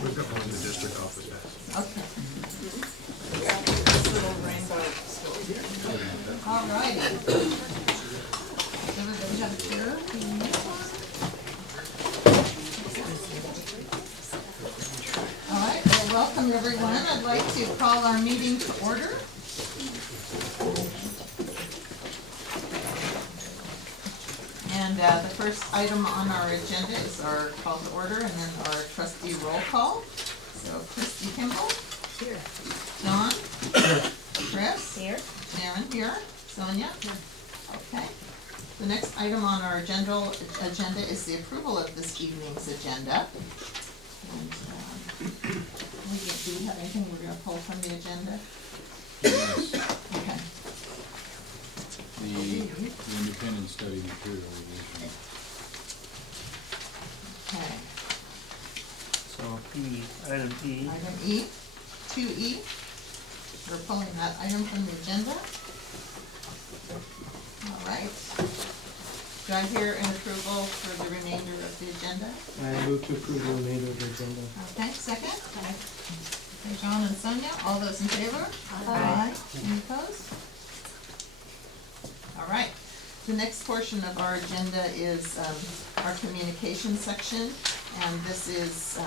We've got one in the district office desk. Okay. This little rainbow. All righty. Everybody have a chair? All right, well, welcome everyone. I'd like to call our meeting to order. And the first item on our agenda is our call to order and then our trustee roll call. So Christy Kimball. Here. John. Chris. Here. Sharon here. Sonia. Here. Okay. The next item on our agenda is the approval of this evening's agenda. And do we have anything we're going to pull from the agenda? Yes. Okay. The independent study material revision. Okay. So E, item E. Item E, 2E. We're pulling that item from the agenda. All right. Do I hear an approval for the remainder of the agenda? I move to approve the remainder of the agenda. Okay, second? Okay, John and Sonia, all those in favor? Aye. Any opposed? All right. The next portion of our agenda is our communication section. And this is,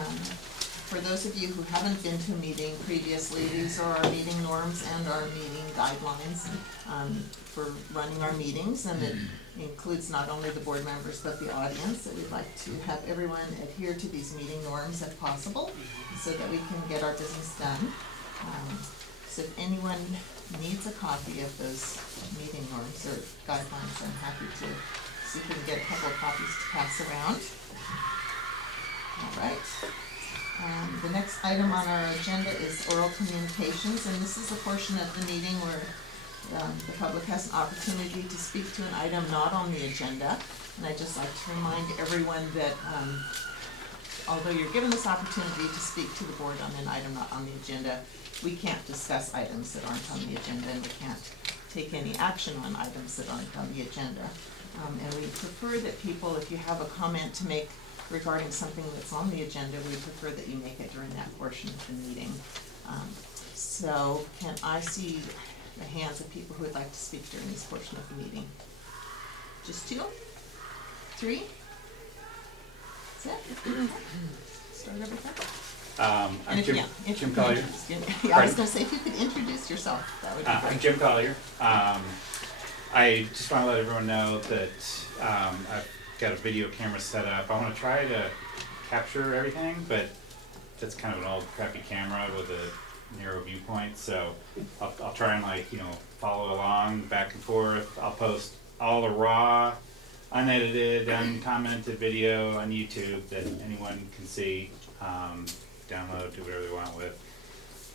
for those of you who haven't been to a meeting previously, these are our meeting norms and our meeting guidelines for running our meetings. And it includes not only the board members but the audience. That we'd like to have everyone adhere to these meeting norms if possible so that we can get our business done. So if anyone needs a copy of those meeting norms or guidelines, I'm happy to see if we can get a couple of copies to pass around. All right. The next item on our agenda is oral communications, and this is a portion of the meeting where the public has an opportunity to speak to an item not on the agenda. And I'd just like to remind everyone that although you're given this opportunity to speak to the board on an item not on the agenda, we can't discuss items that aren't on the agenda, and we can't take any action on items that aren't on the agenda. And we prefer that people, if you have a comment to make regarding something that's on the agenda, we prefer that you make it during that portion of the meeting. So can I see the hands of people who would like to speak during this portion of the meeting? Just 2? 3? That's it? Start everything? I'm Jim, If Jim you Collier. Yeah, I was going to say, if you could introduce yourself, that would be great. I'm Jim Collier. I just want to let everyone know that I've got a video camera set up. I want to try to capture everything, but that's kind of an old crappy camera with a narrow viewpoint. So I'll try and follow along back and forth. I'll post all the raw, unedited, uncommented video on YouTube that anyone can see. Download, do whatever they want with.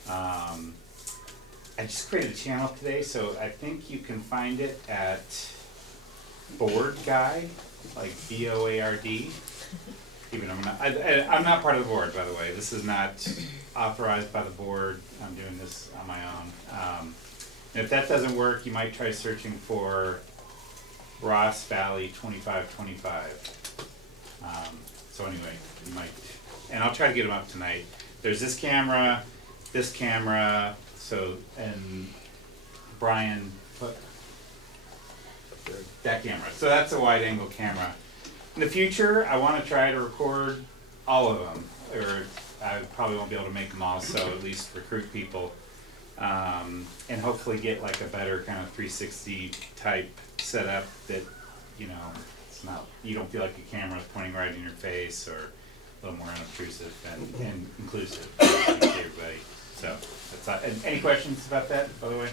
I just created a channel today, so I think you can find it at Board Guide, like B-O-A-R-D. Even I'm not part of the board, by the way. This is not authorized by the board. I'm doing this on my own. And if that doesn't work, you might try searching for Ross Valley 2525. So anyway, you might, and I'll try to get them up tonight. There's this camera, so, and Brian put that camera. So that's a wide angle camera. In the future, I want to try to record all of them, or I probably won't be able to make them all, so at least recruit people, and hopefully get like a better kind of 360 type setup that, it's not, you don't feel like the camera's pointing right in your face, or a little more unobtrusive and inclusive to everybody. So that's and any questions about that, by the way?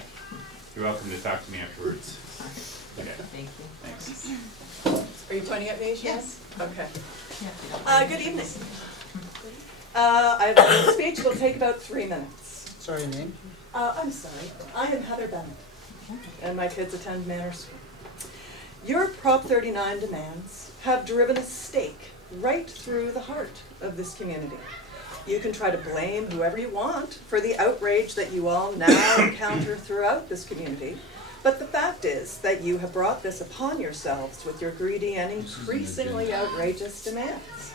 You're welcome to talk to me afterwards. Okay. Thank you. Thanks. Are you pointing at me? Yes. Okay. Yeah, Good evening. I have a speech. Will take about 3 minutes. Sorry, your name? I'm sorry. I am Heather Bennett, and my kids attend Manor School. Your Prop 39 demands have driven a stake right through the heart of this community. You can try to blame whoever you want for the outrage that you all now encounter throughout this community, but the fact is that you have brought this upon yourselves with your greedy and increasingly outrageous demands.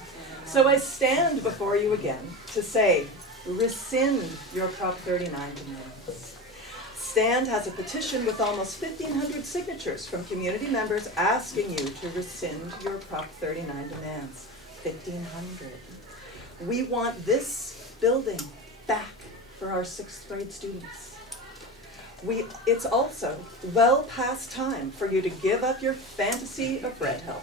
So I stand before you again to say, rescind your Prop 39 demands. Stand has a petition with almost 1,500 signatures from community members asking you to rescind your Prop 39 demands. 1,500. We want this building back for our 6th grade students. It's also well past time for you to give up your fantasy of Red Hill.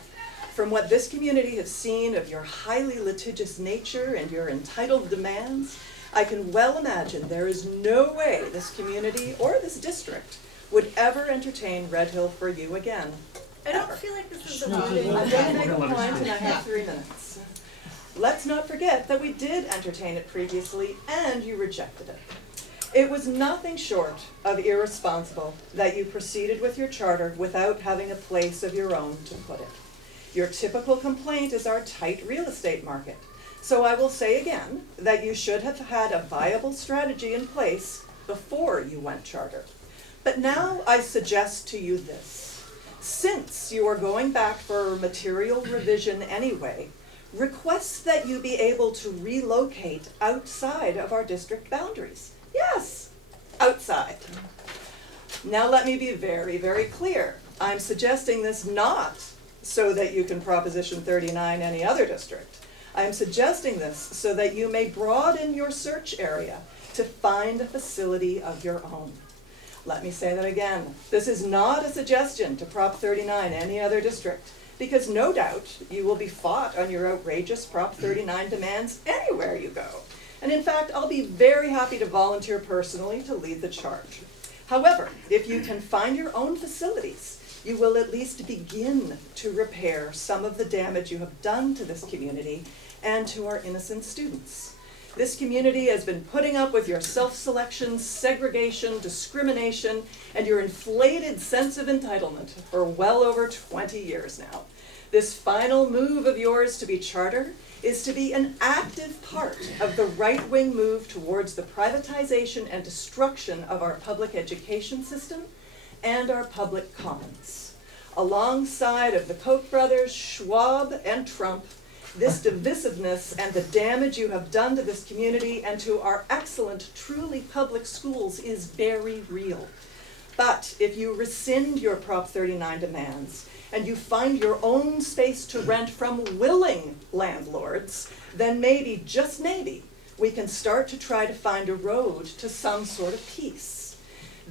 From what this community has seen of your highly litigious nature and your entitled demands, I can well imagine there is no way this community or this district would ever entertain Red Hill for you again. I don't Ever. feel like this is the No, one. I'm going to make a We're gonna point and I have 3 minutes. Let's not forget that we did entertain it previously and you rejected it. It was nothing short of irresponsible that you proceeded with your charter without having a place of your own to put it. Your typical complaint is our tight real estate market. So I will say again that you should have had a viable strategy in place before you went charter. But now I suggest to you this. Since you are going back for material revision anyway, request that you be able to relocate outside of our district boundaries. Yes, outside. Now let me be very, very clear. I'm suggesting this not so that you can Proposition 39 any other district. I'm suggesting this so that you may broaden your search area to find a facility of your own. Let me say that again. This is not a suggestion to Prop 39 any other district, because no doubt you will be fought on your outrageous Prop 39 demands anywhere you go. And in fact, I'll be very happy to volunteer personally to lead the charge. However, if you can find your own facilities, you will at least begin to repair some of the damage you have done to this community and to our innocent students. This community has been putting up with your self-selection, segregation, discrimination, and your inflated sense of entitlement for well over 20 years now. This final move of yours to be charter is to be an active part of the right-wing move towards the privatization and destruction of our public education system and our public commons. Alongside of the Koch brothers, Schwab, and Trump, this divisiveness and the damage you have done to this community and to our excellent, truly public schools is very real. But if you rescind your Prop 39 demands and you find your own space to rent from willing landlords, then maybe, just maybe, we can start to try to find a road to some sort of peace.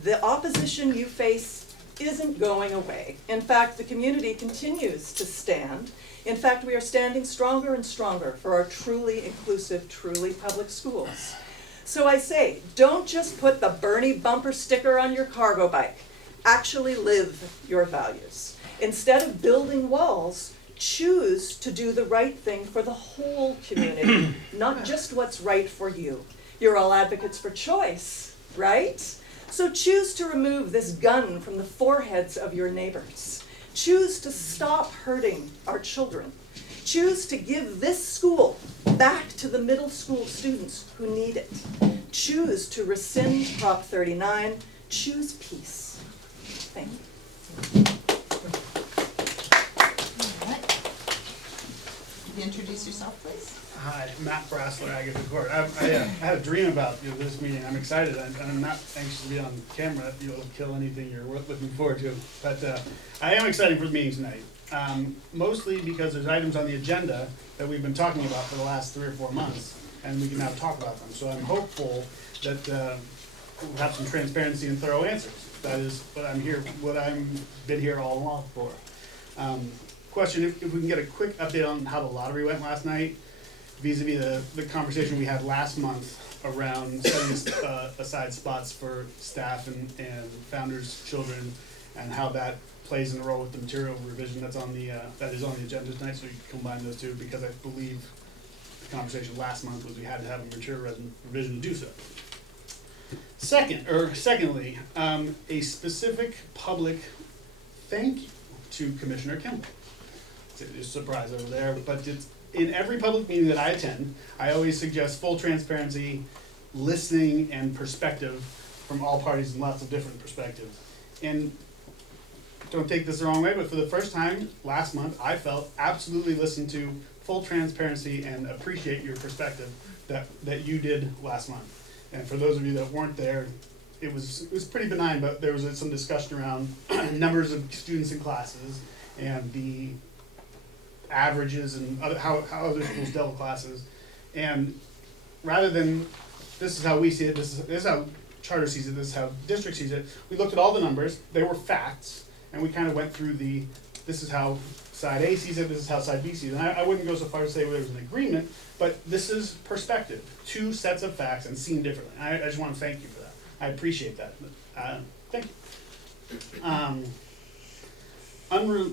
The opposition you face isn't going away. In fact, the community continues to stand. In fact, we are standing stronger and stronger for our truly inclusive, truly public schools. So I say, don't just put the Bernie bumper sticker on your cargo bike. Actually live your values. Instead of building walls, choose to do the right thing for the whole community, not just what's right for you. You're all advocates for choice, right? So choose to remove this gun from the foreheads of your neighbors. Choose to stop hurting our children. Choose to give this school back to the middle school students who need it. Choose to rescind Prop 39. Choose peace. Thank you. All right. Could you introduce yourself, please? Hi, Matt Brassler, Agatha Court. I had a dream about this meeting. I'm excited. I'm not anxious to be on camera. You'll kill anything you're looking forward to. But I am excited for the meeting tonight, mostly because there's items on the agenda that we've been talking about for the last 3 or 4 months, and we can now talk about them. So I'm hopeful that we'll have some transparency and thorough answers. That is what I'm here, what I've been here all along for. Question, if we can get a quick update on how the lottery went last night, vis-a-vis the conversation we had last month around setting aside spots for staff and founders' children, and how that plays in a role with the material revision that's on the that is on the agenda tonight. So you can combine those two, because I believe the conversation last month was we had to have a material revision to do so. Secondly, a specific public thank you to Commissioner Kimball. It's a surprise over there, but it's in every public meeting that I attend, I always suggest full transparency, listening, and perspective from all parties and lots of different perspectives. And don't take this the wrong way, but for the first time last month, I felt absolutely listened to full transparency and appreciate your perspective that you did last month. And for those of you that weren't there, it was pretty benign, but there was some discussion around numbers of students in classes and the averages and how other schools dealt with classes. And rather than, this is how we see it, this is how charter sees it, this is how district sees it, we looked at all the numbers, they were facts, and we kind of went through this is how side A sees it, this is how side B sees it. And I wouldn't go so far as to say there was an agreement, but this is perspective, two sets of facts and seen differently. I just want to thank you for that. I appreciate that. Thank you.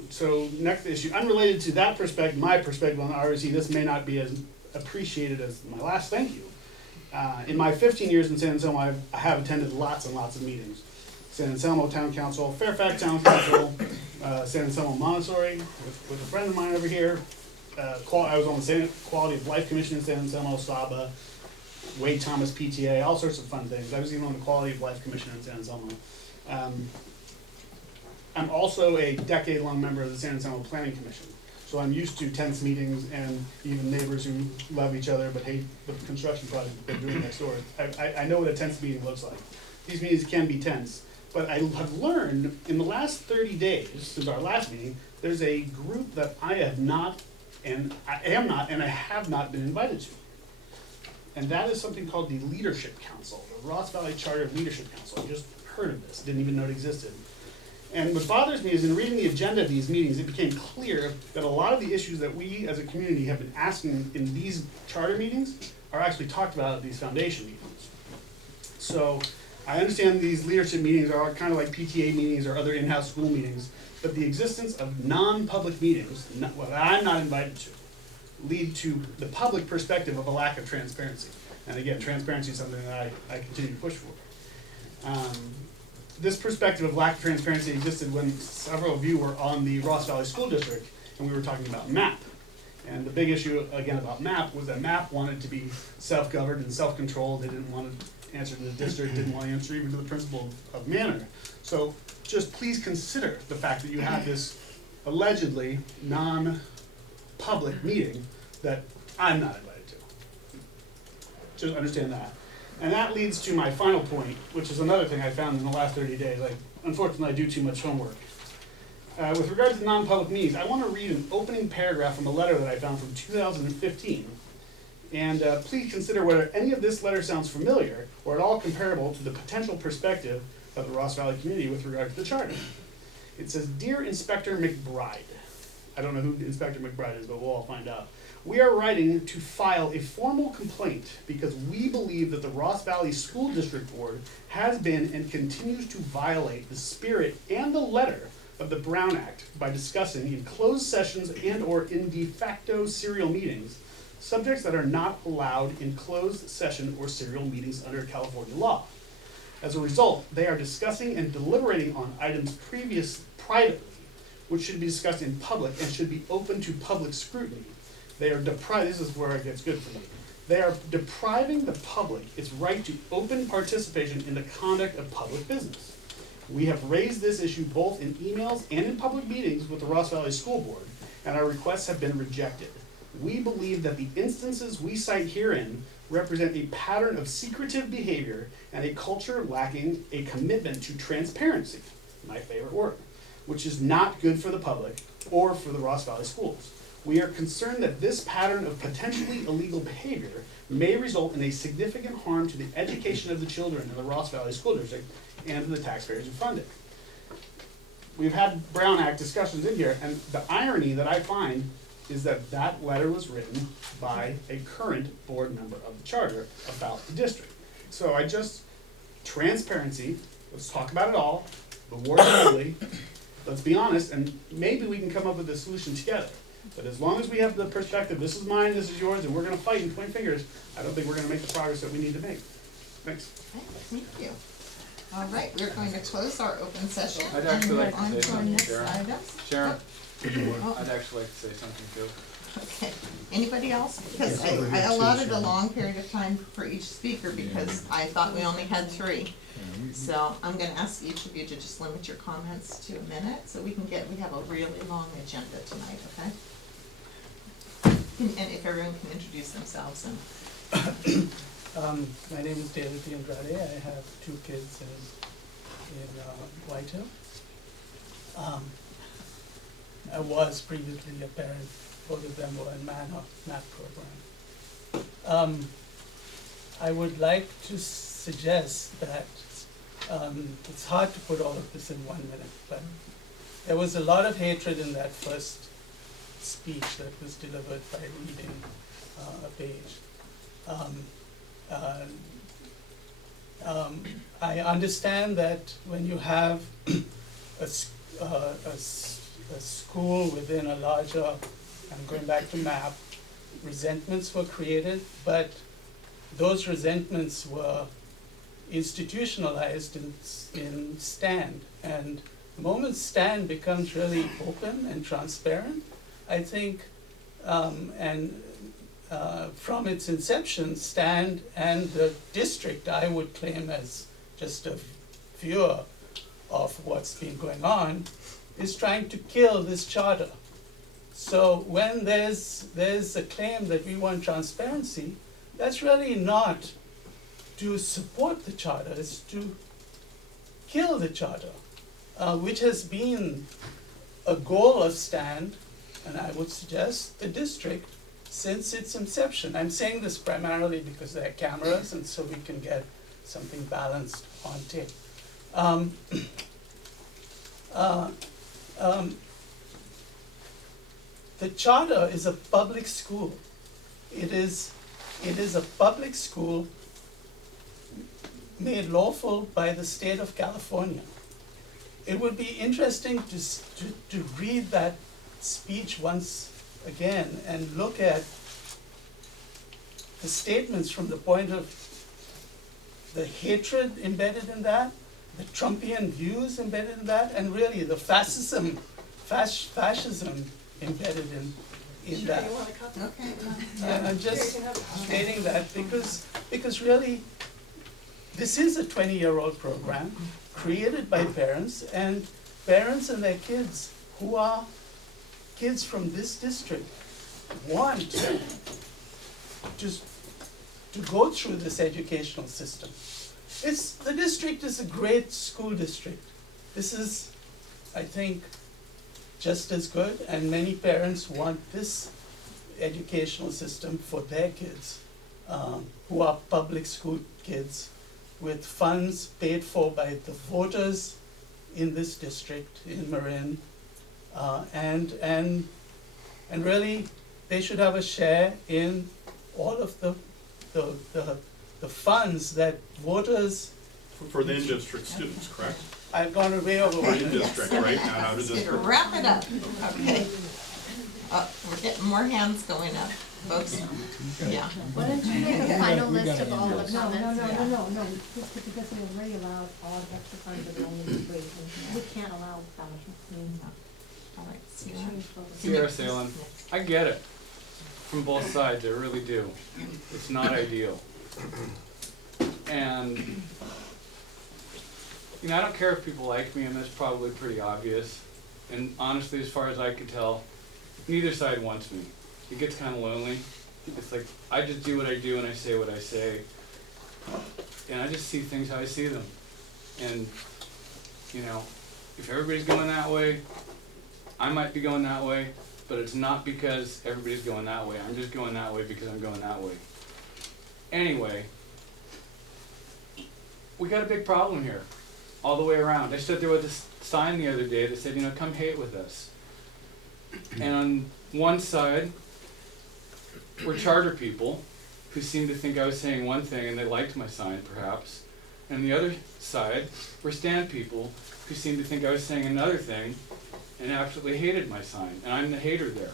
So next issue, unrelated to that perspective, my perspective on the ROC, this may not be as appreciated as my last thank you. In my 15 years in San Anselmo, I have attended lots and lots of meetings. San Anselmo Town Council, Fairfax Town Council, San Anselmo Montessori, with a friend of mine over here. I was on the Quality of Life Commission in San Anselmo, SABA, Wade Thomas PTA, all sorts of fun things. I was even on the Quality of Life Commission in San Anselmo. I'm also a decade-long member of the San Anselmo Planning Commission. So I'm used to tense meetings and even neighbors who love each other but hate the construction project they're doing next door. I know what a tense meeting looks like. These meetings can be tense. But I have learned in the last 30 days, since our last meeting, there's a group that I have not, and I have not been invited to. And that is something called the Leadership Council, the Ross Valley Charter Leadership Council. I just heard of this, didn't even know it existed. And what bothers me is in reading the agenda of these meetings, it became clear that a lot of the issues that we as a community have been asking in these charter meetings are actually talked about at these foundation meetings. So I understand these leadership meetings are kind of like PTA meetings or other in-house school meetings, but the existence of non-public meetings, what I'm not invited to, lead to the public perspective of a lack of transparency. And again, transparency is something that I continue to push for. This perspective of lack of transparency existed when several of you were on the Ross Valley School District and we were talking about MAP. And the big issue, again, about MAP was that MAP wanted to be self-governed and self-controlled. They didn't want to answer to the district, didn't want to answer even to the principal of Manor. So just please consider the fact that you have this allegedly non-public meeting that I'm not invited to. Just understand that. And that leads to my final point, which is another thing I found in the last 30 days. Unfortunately, I do too much homework. With regard to non-public meetings, I want to read an opening paragraph from a letter that I found from 2015. And please consider whether any of this letter sounds familiar or at all comparable to the potential perspective of the Ross Valley community with regard to the charter. It says, "Dear Inspector McBride," I don't know who Inspector McBride is, but we'll all find out. "We are writing to file a formal complaint because we believe that the Ross Valley School District Board has been and continues to violate the spirit and the letter of the Brown Act by discussing in closed sessions and or in de facto serial meetings subjects that are not allowed in closed session or serial meetings under California law. As a result, they are discussing and deliberating on items privately, which should be discussed in public and should be open to public scrutiny. They are this is where it gets good for me. They are depriving the public its right to open participation in the conduct of public business. We have raised this issue both in emails and in public meetings with the Ross Valley School Board, and our requests have been rejected. We believe that the instances we cite herein represent a pattern of secretive behavior and a culture lacking a commitment to transparency, my favorite word, which is not good for the public or for the Ross Valley schools. We are concerned that this pattern of potentially illegal behavior may result in a significant harm to the education of the children in the Ross Valley School District and to the taxpayers who fund it." We've had Brown Act discussions in here, and the irony that I find is that that letter was written by a current board member of the charter about the district. So transparency, let's talk about it all, the war is ugly, let's be honest, and maybe we can come up with a solution together. But as long as we have the perspective, this is mine, this is yours, and we're going to fight and point fingers, I don't think we're going to make the progress that we need to make. Thanks. Okay, thank you. All right, we're going to close our open session. I'd actually like and to say move on to our something, next Sharon. item. Sharon, Oh. I'd actually like to say something too. Okay, anybody else? Because I allotted a long period of time for each speaker because I thought we only had 3. So I'm gonna ask each of you to just limit your comments to a minute so we have a really long agenda tonight, okay? And if everyone can introduce themselves and. My name is David D. Andrade. I have 2 kids in Whitehill. I was previously a parent. Both of them were in math program. I would like to suggest that it's hard to put all of this in 1 minute, but there was a lot of hatred in that first speech that was delivered by reading a page. I understand that when you have a school within a larger, I'm going back to MAP, resentments were created, but those resentments were institutionalized in STAND. And the moment STAND becomes really open and transparent, I think, from its inception, STAND and the district, I would claim as just a viewer of what's been going on, is trying to kill this charter. So when there's a claim that we want transparency, that's really not to support the charter, it's to kill the charter, which has been a goal of STAND, and I would suggest the district, since its inception. I'm saying this primarily because there are cameras and so we can get something balanced on tape. The charter is a public school. It is a public school made lawful by the state of California. It would be interesting to read that speech once again and look at the statements from the point of the hatred embedded in that, the Trumpian views embedded in that, and really the fascism embedded in that. You want a copy? Okay. I'm just stating that because really this is a 20-year-old program created by parents and their kids who are kids from this district want to go through this educational system. The district is a great school district. This is, I think, just as good, and many parents want this educational system for their kids, who are public school kids with funds paid for by the voters in this district, in Marin, and really they should have a share in all of the funds that voters. For the in-district students, correct? I've gone way over. For in-district, right? Not out of Let's district. wrap it up, okay. We're getting more hands going up, folks. Yeah. Why don't you make a final list of all the comments? No, because we already allowed all extra funds that are only free, we can't allow scholarships. All right, see Sierra Salem, I get it, from both sides, I really do. It's not ideal. And, you know, I don't care if people like me, and that's probably pretty obvious. And honestly, as far as I can tell, neither side wants me. It gets kind of lonely. It's like, I just do what I do and I say what I say. And I just see things how I see them. And, you know, if everybody's going that way, I might be going that way, but it's not because everybody's going that way. I'm just going that way because I'm going that way. Anyway, we got a big problem here, all the way around. I stood there with a sign the other day that said, you know, come hate with us. And on one side were charter people who seemed to think I was saying one thing and they liked my sign, perhaps. And the other side were stand people who seemed to think I was saying another thing and absolutely hated my sign. And I'm the hater there.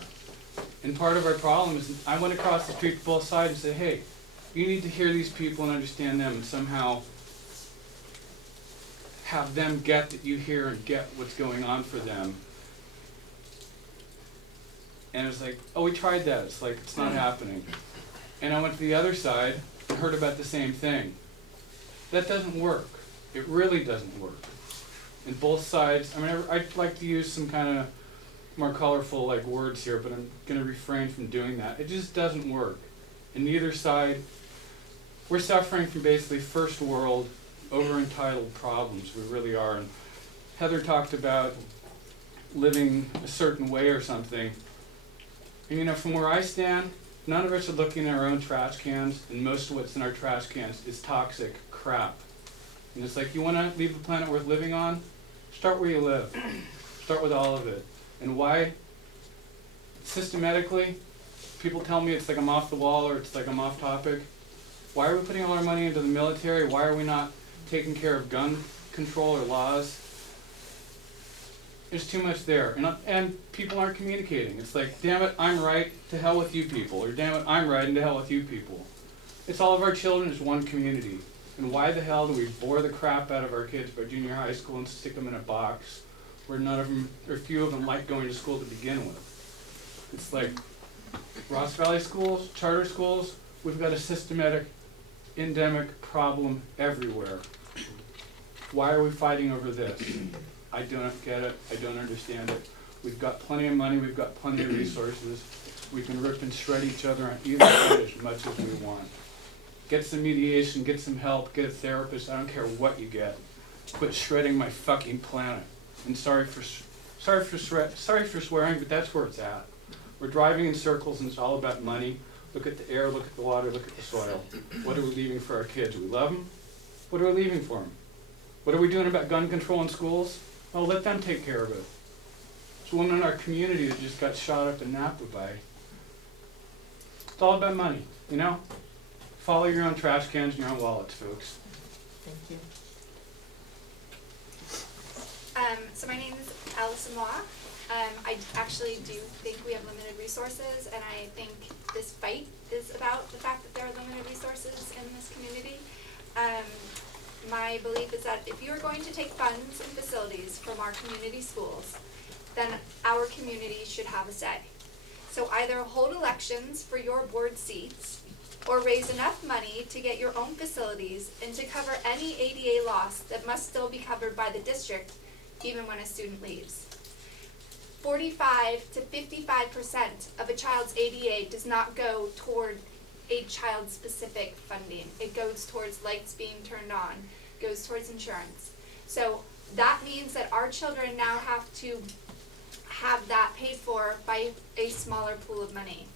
And part of our problem is I went across the street to both sides and said, hey, you need to hear these people and understand them and somehow have them get that you hear and get what's going on for them. And it's like, oh, we tried that. It's like, it's not happening. And I went to the other side and heard about the same thing. That doesn't work. It really doesn't work. And both sides, I mean, I'd like to use some kind of more colorful like words here, but I'm gonna refrain from doing that. It just doesn't work. And neither side, we're suffering from basically first world, over entitled problems. We really are. And Heather talked about living a certain way or something. And you know, from where I stand, none of us are looking at our own trash cans, and most of what's in our trash cans is toxic crap. And it's like, you wanna leave a planet worth living on? Start where you live. Start with all of it. And why? Systematically, people tell me it's like I'm off the wall or it's like I'm off topic. Why are we putting all our money into the military? Why are we not taking care of gun control or laws? There's too much there, and people aren't communicating. It's like, damn it, I'm right, to hell with you people, or damn it, I'm right, and to hell with you people. It's all of our children as one community. And why the hell do we bore the crap out of our kids by junior high school and stick them in a box where none of them, or few of them, like going to school to begin with? It's like Ross Valley schools, charter schools, we've got a systematic, endemic problem everywhere. Why are we fighting over this? I don't get it. I don't understand it. We've got plenty of money. We've got plenty of resources. We can rip and shred each other on either side as much as we want. Get some mediation. Get some help. Get a therapist. I don't care what you get. Quit shredding my fucking planet. And sorry for swearing, but that's where it's at. We're driving in circles, and it's all about money. Look at the air. Look at the water. Look at the soil. What are we leaving for our kids? Do we love them? What are we leaving for them? What are we doing about gun control in schools? Oh, let them take care of it. There's one in our community that just got shot up in Napa by. It's all about money, you know? Follow your own trash cans and your own wallets, folks. Thank you. So my name is Allison Waugh. I actually do think we have limited resources, and I think this fight is about the fact that there are limited resources in this community. My belief is that if you are going to take funds and facilities from our community schools, then our community should have a say. So either hold elections for your board seats, or raise enough money to get your own facilities and to cover any ADA loss that must still be covered by the district, even when a student leaves. 45 to 55% of a child's ADA does not go toward a child-specific funding. It goes towards lights being turned on, goes towards insurance. So that means that our children now have to have that paid for by a smaller pool of money.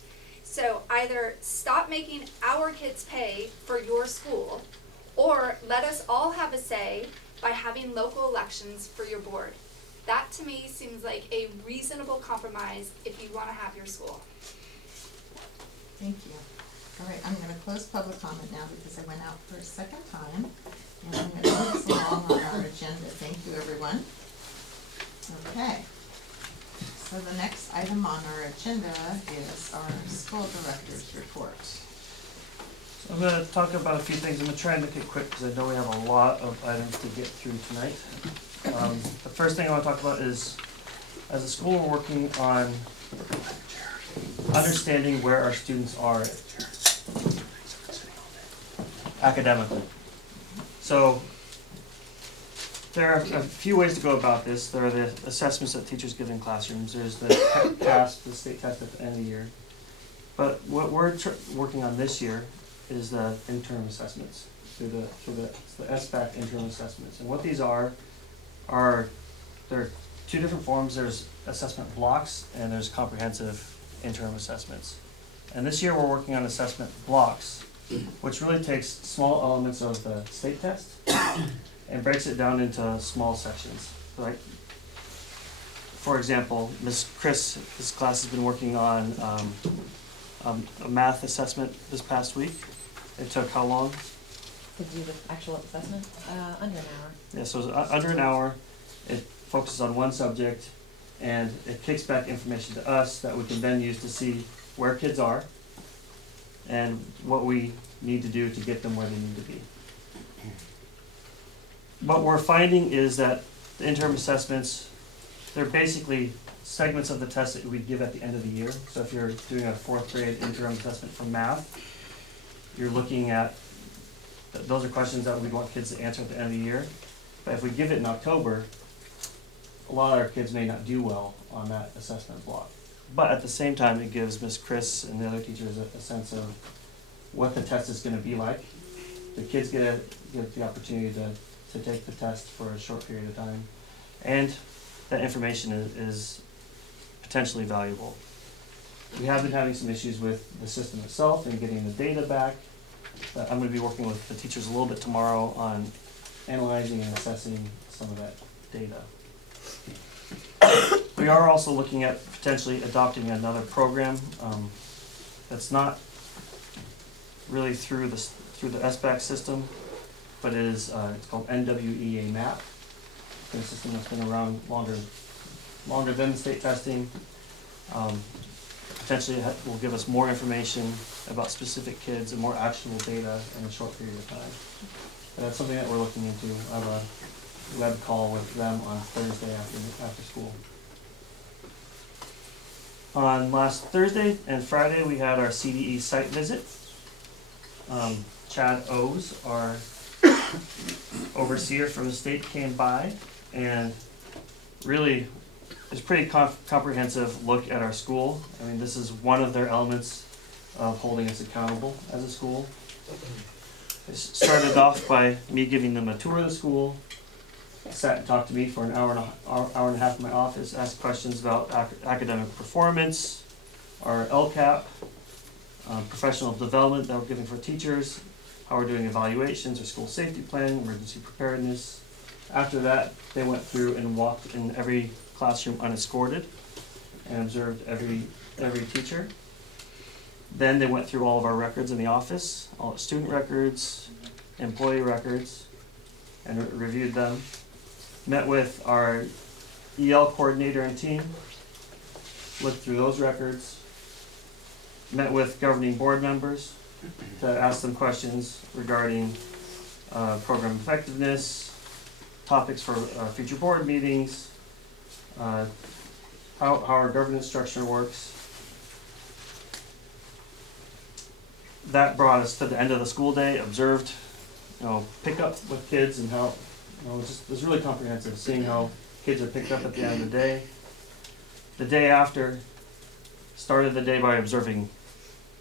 So either stop making our kids pay for your school, or let us all have a say by having local elections for your board. That to me seems like a reasonable compromise if you want to have your school. Thank you. All right, I'm gonna close public comment now because I went out for a second time. And I'm gonna move us along on our agenda. Thank you, everyone. Okay. So the next item on our agenda is our school director's report. I'm going to talk about a few things. I'm going to try and make it quick because I know we have a lot of items to get through tonight. The first thing I want to talk about is, as a school, we're working on understanding where our students are academically. So there are a few ways to go about this. There are the assessments that teachers give in classrooms. There's the test, the state test at the end of the year. But what we're working on this year is the interim assessments, through the SBAC interim assessments. And what these are there are two different forms. There's assessment blocks and there's comprehensive interim assessments. And this year we're working on assessment blocks, which really takes small elements of the state test and breaks it down into small sections. Like, for example, Ms. Chris, his class has been working on a math assessment this past week. It took how long? To do the actual assessment? Under an hour. Yeah, so it's under an hour. It focuses on one subject, and it kicks back information to us that we can then use to see where kids are and what we need to do to get them where they need to be. What we're finding is that the interim assessments, they're basically segments of the test that we give at the end of the year. So if you're doing a 4th grade interim assessment for math, you're looking at, those are questions that we want kids to answer at the end of the year. But if we give it in October, a lot of our kids may not do well on that assessment block. But at the same time, it gives Miss Chris and the other teachers a sense of what the test is gonna be like. The kids get the opportunity to take the test for a short period of time, and that information is potentially valuable. We have been having some issues with the system itself and getting the data back. But I'm gonna be working with the teachers a little bit tomorrow on analyzing and assessing some of that data. We are also looking at potentially adopting another program that's not really through the SBAC system, but it's called NWEA MAP. It's a system that's been around longer than the state testing. Potentially will give us more information about specific kids and more actionable data in a short period of time. And that's something that we're looking into. I have a web call with them on Thursday after school. On last Thursday and Friday, we had our CDE site visit. Chad O's, our overseer from the state, came by and really it's a pretty comprehensive look at our school. I mean, this is one of their elements of holding us accountable as a school. It started off by me giving them a tour of the school. Sat and talked to me for an hour and a half in my office, asked questions about academic performance, our LCAP, professional development that we're giving for teachers, how we're doing evaluations, our school safety plan, emergency preparedness. After that, they went through and walked in every classroom unescorted and observed every teacher. Then they went through all of our records in the office, all the student records, employee records, and reviewed them. Met with our EL coordinator and team, looked through those records. Met with governing board members to ask them questions regarding program effectiveness, topics for future board meetings, how our governance structure works. That brought us to the end of the school day, observed, pickup with kids and how, it was really comprehensive, seeing how kids are picked up at the end of the day. The day after, started the day by observing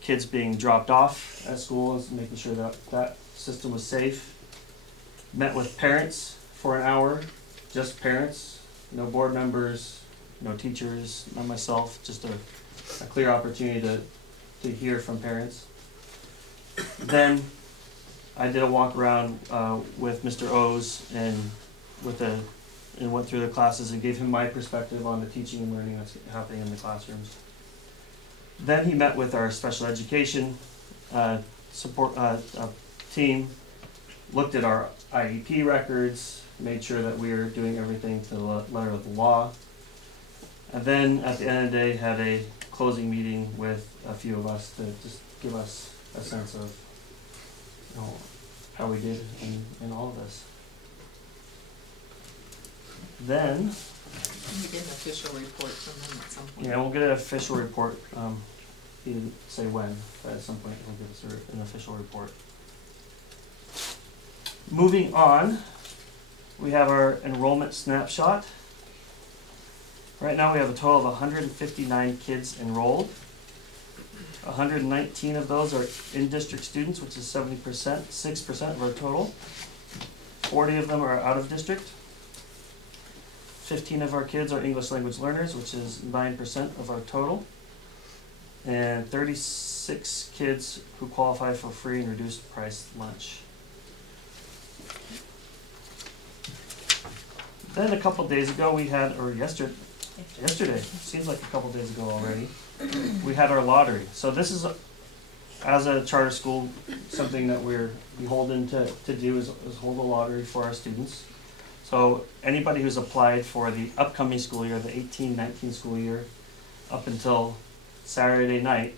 kids being dropped off at school and making sure that system was safe. Met with parents for an hour, just parents, no board members, no teachers, not myself, just a clear opportunity to hear from parents. Then I did a walk around with Mr. O's and went through the classes and gave him my perspective on the teaching and learning that's happening in the classrooms. Then he met with our special education support team, looked at our IEP records, made sure that we were doing everything to the letter of the law. And then at the end of the day, had a closing meeting with a few of us to just give us a sense of how we did in all of this. Then We get an official report from them at some point. yeah, we'll get an official report. He didn't say when, but at some point he'll give us an official report. Moving on, we have our enrollment snapshot. Right now we have a total of 159 kids enrolled. 119 of those are in-district students, which is 70%, 6% of our total. 40 of them are out of district. 15 of our kids are English language learners, which is 9% of our total. And 36 kids who qualify for free and reduced price lunch. Then a couple days ago we had, or yesterday, seems like a couple days ago already, we had our lottery. So this is, as a charter school, something that we're beholden to do is hold a lottery for our students. So anybody who's applied for the upcoming school year, the 18-19 school year, up until Saturday night,